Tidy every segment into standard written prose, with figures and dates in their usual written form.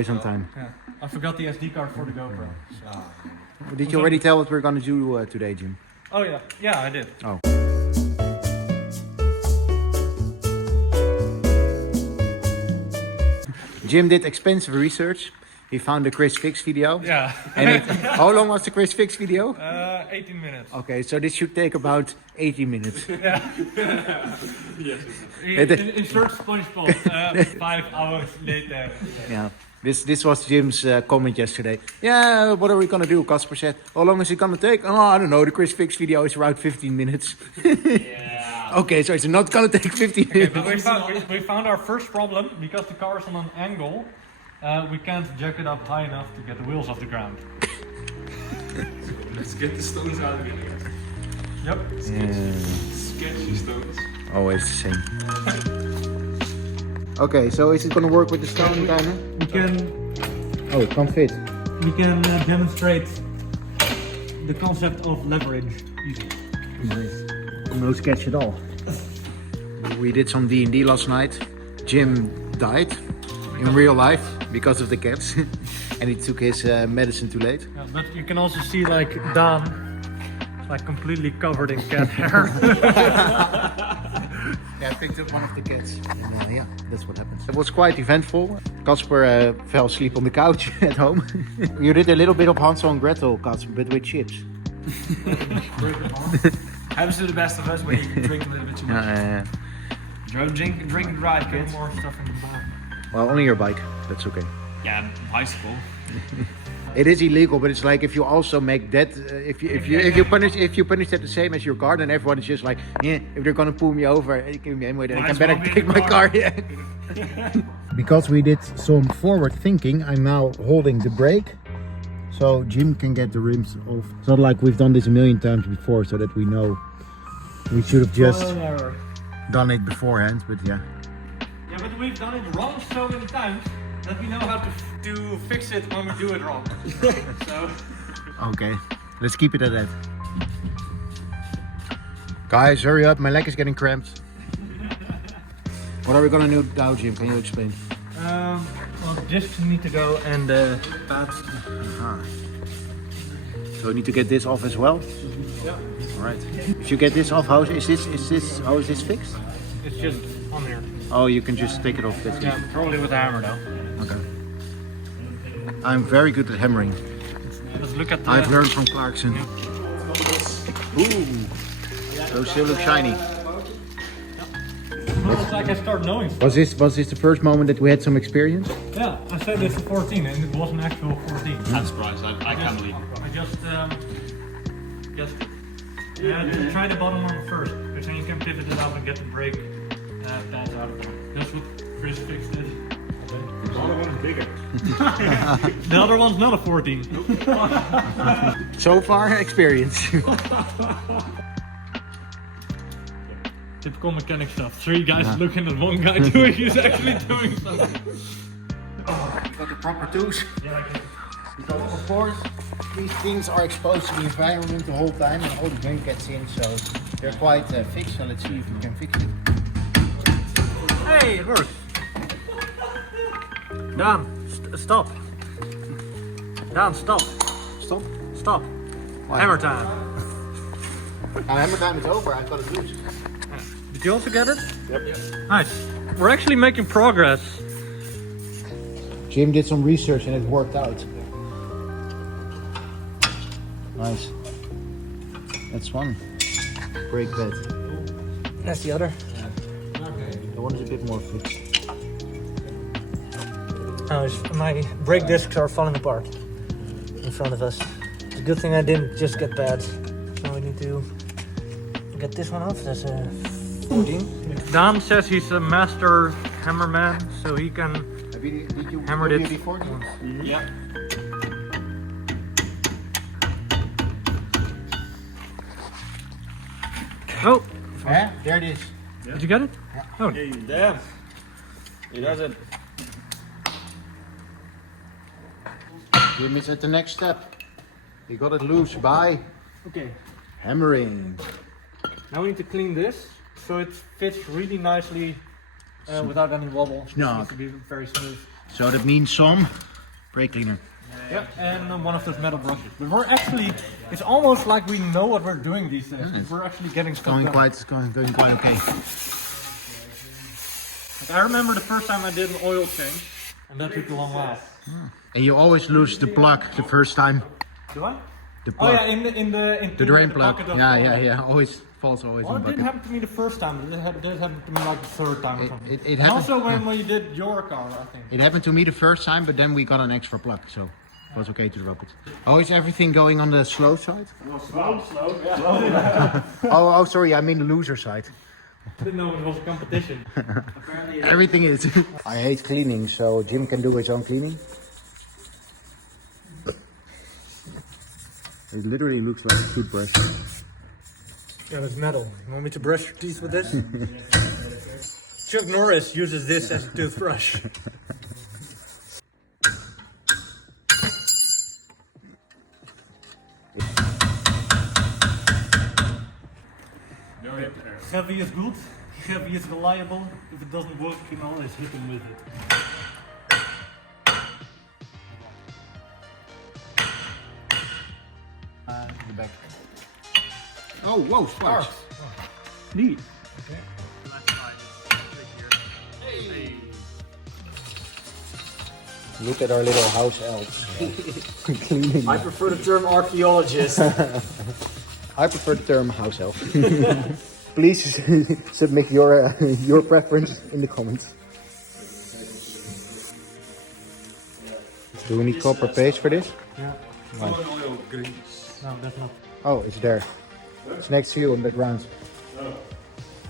always on time. Yeah. I forgot the SD card for the GoPro. So. Did you already tell what we're gonna do today, Jim? Oh yeah, yeah, I did. Oh. Jim did expensive research. He found the Chris Fix video. Yeah. And how long was the Chris Fix video? 18 minutes. Okay, so this should take about 80 minutes. Yeah. Yes. Insert SpongeBob 5 hours later. Yeah. This was Jim's comment yesterday. Yeah, what are we gonna do? Casper said, how long is it gonna take? Oh, I don't know. The Chris Fix video is around 15 minutes. Yeah. Okay, so it's not gonna take 15 minutes. Okay, but we found our first problem because the car is on an angle. We can't jack it up high enough to get the wheels off the ground. Let's get the stones out of it. Yep. Sketchy stones. Always the same. Okay, so is it gonna work with the stone timer? We can Oh, it can't fit. demonstrate the concept of leverage. No sketch at all. We did some D&D last night. Jim died in real life because of the cats. And he took his medicine too late. Yeah, but you can also see like Dan, like completely covered in cat hair. Yeah, I picked up one of the kids. And, yeah, that's what happened. It was quite eventful. Casper fell asleep on the couch at home. You did a little bit of Hansel and Gretel, Casper, but with chips. Happens to the best of us when you drink a little bit too much. Drink and drive, kids. More stuff in the bag. Well, only your bike. That's okay. Yeah, bicycle. It is illegal, but it's like if you also make that, if you punish that the same as your car, then everyone is just like, yeah, if they're gonna pull me over, anyway, then I can better take my car. Yeah. Because we did some forward thinking, I'm now holding the brake, so Jim can get the rims off. It's not like we've done this a million times before, so that we know. We should have just done it beforehand, but yeah. Yeah, but we've done it wrong so many times that we know how to fix it when we do it wrong. So. Okay, let's keep it at that. Guys, hurry up, my leg is getting cramped. What are we gonna do now, Jim? Can you explain? Well, the discs need to go and the pads. So we need to get this off as well? Yeah. Alright. If you get this off, how is this fixed? It's just on here. Oh, you can just take it off. That's Yeah, probably with a hammer though. Okay. I'm very good at hammering. Let's look at the... I've learned from Clarkson. Ooh, those still look shiny. Looks like I start knowing stuff. Was this the first moment that we had some experience? Yeah, I said it's a 14 and it was an actual 14. I'm surprised. I can't believe it. I just try the bottom one first, because then you can pivot it up and get the brake pads out of it. That's what Chris fixed it. The other one's bigger. The other one's not a 14. So far, experience. Typical mechanic stuff. 3 guys looking at one guy doing, he's actually doing something. You got the proper tools. Yeah, I can. Because of course, these things are exposed to the environment the whole time and all the wind gets in, so they're quite fixed. So let's see if we can fix it. Hey, it works. Dan, stop. Dan, stop. Stop. Stop. Why? Hammer time. Now hammer time is over, I've got it loose. Did you also get it? Yep. Nice. We're actually making progress. Jim did some research and it worked out. Nice. That's one. Brake pad. That's the other. The one is a bit more fixed. Oh, my brake discs are falling apart in front of us. It's a good thing I didn't just get pads. So we need to get this one off. That's a 14. Dan says he's a master hammerman, so he can hammer it. Yeah. Oh! Yeah, there it is. Did you get it? Yeah. Oh. Hey, damn. He does it. Jim is at the next step. He got it loose by Okay. hammering. Now we need to clean this so it fits really nicely without any wobble. It Snug. needs to be very smooth. So that means some Brake cleaner. Yeah, and one of those metal brushes. But we're actually, it's almost like we know what we're doing these days. We're actually getting stuff done. It's going quite okay. Like, I remember the first time I did an oil change, and that took a long while. And you always lose the plug the first time. Do I? The plug. Oh yeah, in the drain plug. bucket of Yeah. Always falls always Well, in it the didn't bucket. happen to me the first time, but it did happen to me like the third time or something. It and happened. also when you did your car, I think. It happened to me the first time, but then we got an extra plug, so it was okay to drop it. Oh, is everything going on the slow side? Slow, yeah. Oh, sorry, I mean the loser side. I didn't know it was a competition. Everything is. I hate cleaning, so Jim can do his own cleaning. It literally looks like a toothbrush. Yeah, it's metal. You want me to brush your teeth with this? Chuck Norris uses this as a toothbrush. Heavy is good, heavy is reliable. If it doesn't work, you can always hit him with it. The back. Oh, whoa, sparks. Neat. Okay. Look at our little house elves. Cleaning. I prefer the term archaeologist. I prefer the term house elf. Please submit your preference in the comments. Do we need copper paste for this? Yeah. Why? No, that's not. Oh, it's there. It's next to you on the ground.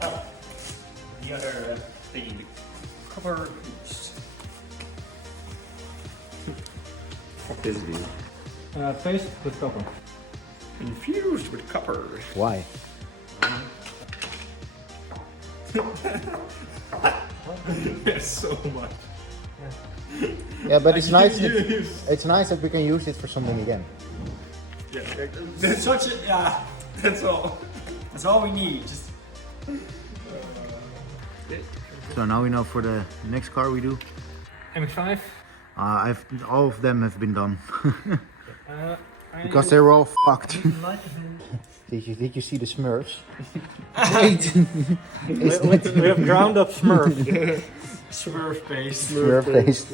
The other thing. Cover. Fuck this dude. Paste with copper. Infused with copper. Why? Yes, so much. Yeah, but it's nice. It's nice that we can use it for something again. Yeah, that's such a yeah. That's all. That's all we need. Just. So now we know for the next car we do. MX-5. All of them have been done because I they were all fucked. like Did you see the Smurfs? Wait. we have ground up Smurf. Smurf paste. Smurf paste.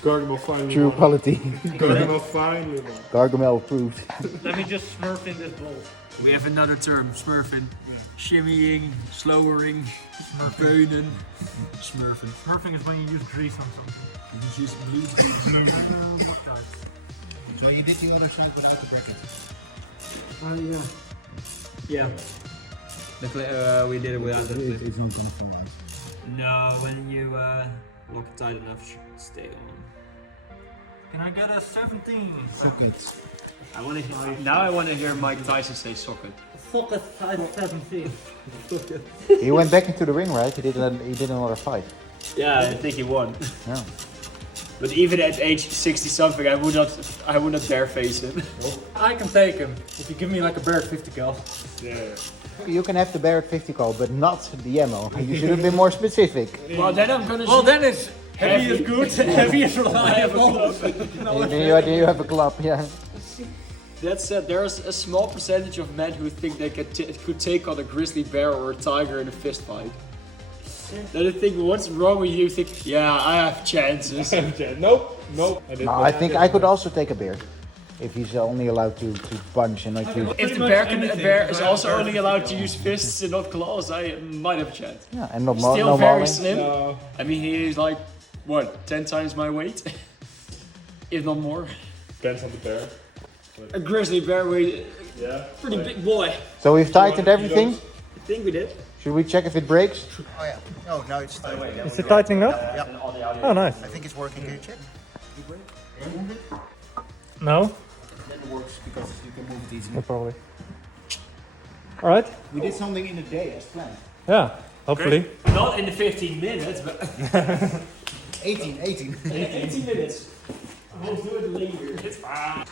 Gargamel finally True won. quality. Gargamel finally won. Gargamel approved. Let me just Smurf in this bowl. We have another term, smurfing. Shimmying, slowering, burning, smurfing. Smurfing is when you use grease on something. You use blue. What type? So you did the other side without the bracket. Yeah. We did it without the clip. It's not enough. No, when you lock it tight enough, it should stay on. Can I get a 17? Sockets. I want to hear Mike Tyson say socket. Socket size 17. He went back into the ring, right? He did another fight. Yeah, I think he won. Yeah. But even at age 60 something, I would not dare face him. I can take him if you give me like a Barrett 50 cal. Yeah. You can have the Barrett 50 cal, but not the ammo. You should have been more specific. Well, then I'm gonna. Well, then it's heavy is good, heavy is reliable. Then you have a club, yeah. That said, there's a small percentage of men who think they could take on a grizzly bear or a tiger in a fist fight. Then I think, what's wrong with you? Think, yeah, I have chances. Nope. I did No, I think I could also take a bear. If he's only allowed to punch and not use. If the bear is also only allowed to use fists and not claws, I might have a chance. Yeah, and not Still no very mauling. slim. No. I mean, he's like, what, 10 times my weight? If not more. Depends on the bear. A grizzly bear weight, Yeah. pretty big boy. So we've tightened everything. I think we did. Should we check if it breaks? Oh yeah. Oh, now it's Is it tightening up? Oh, nice. I think it's working. Can you check? No? Then it works because you can move it easily. No, probably. Alright. We did something in a day as planned. Yeah, hopefully. Not in the 15 minutes, but 18. 18 minutes. We'll do it later. It's fine.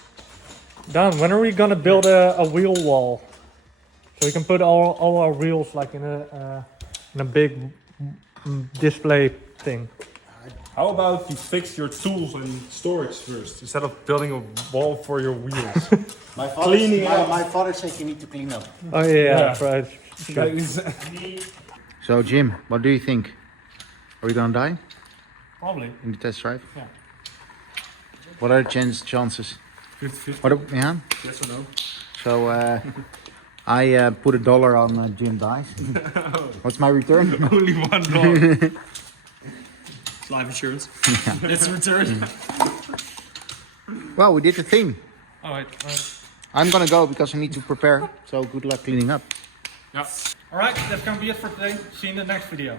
Dan, when are we gonna build a wheel wall? So we can put all our wheels like in a big display thing. How about you fix your tools and storage first instead of building a wall for your wheels? My Cleaning up. my father said you need to clean up. Oh yeah, Yeah. right. So Jim, what do you think? Are we gonna die Probably. in the test drive? Yeah. What are the chances? 50-50. What? Yeah. Yes or no? So I put $1 on Jim dies. What's my return? Only $1. It's life insurance. It's a return. Well, we did the thing. Alright. I'm gonna go because I need to prepare. So good luck cleaning up. Yeah. Alright, that's gonna be it for today. See you in the next video.